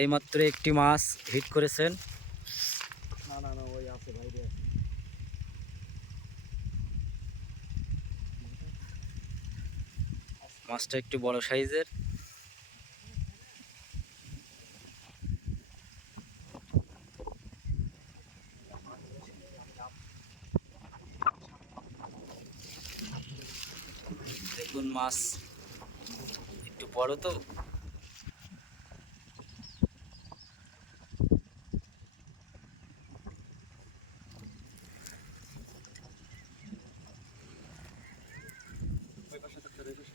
এইমাত্র একটি মাছ হিট করেছেন। না না না ওই আছে বাইরে মাছটা একটু বড় সাইজের। দেখুন মাছ একটু বড় তো ওই পাশে তো ওই পাশে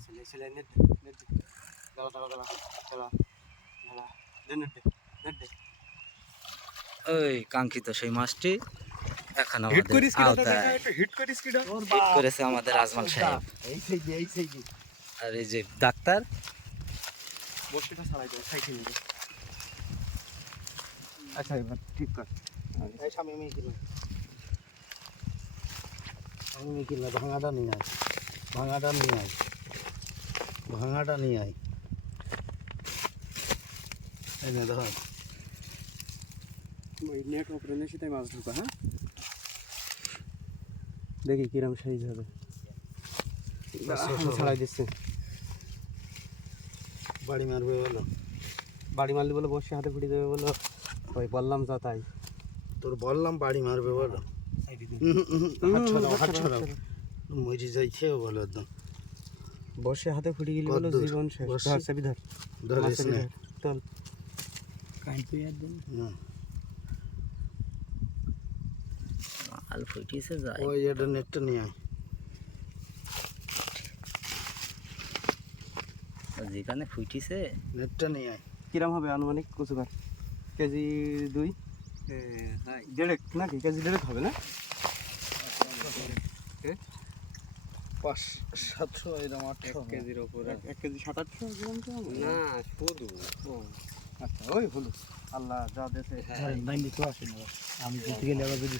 ছেলে ছেলে ওই কাঙ্ক্ষিত সেই মাছটি এখন হিট আমাদের করিস কি হিট করিস কি হিট করেছে আমাদের আজমাল সাহেব। এই সেই যে এই সেই আর এই যে ডাক্তার। বসিটা ছাড়াই দে সাইকেল নিয়ে আচ্ছা এবার ঠিক কর। এই সামনে আমি কিলো আমি ভাঙাটা নিয়ে আয়। ভাঙাটা নিয়ে আয়। ভাঙাটা নিয়ে আয়। এনে ধর। ওই নেট উপরে নিয়ে সেটাই মাছ ঢুকা হ্যাঁ? দেখি কিরম সাইজ হবে। ছাড়াই দিচ্ছে। বাড়ি মারবে বলো। বাড়ি মারলি বলে বসে হাতে ফুটি দেবে বলো। ওই বললাম যা তাই। তোর বললাম বাড়ি মারবে বলো। হাত ছড়াও হাত ছড়াও। মরি যাইছেও বলো একদম। বসে হাতে ফুটি গেলি বলো? জীবন শেষ? ধর চাবি ধর ধরিস মাছের না ধর চল হুম। আল ফুটিছে যায় ওই এটা নেটটা নিয়ে আয়। যেখানে ফুটিছে নেটটা নিয়ে আয়। কিরম হবে আনুমানিক কচুকার? কেজি দুই? দেড়েক নাকি? কেজি দেড়েক হবে না? পাঁচ সাতশো এরকম আটশো এক কেজির ওপরে। এক কেজি সাত আটশো না শুধু। আচ্ছা ওই হলো। আল্লাহ যা দেশে আমি যেতে গেলে আবার যদি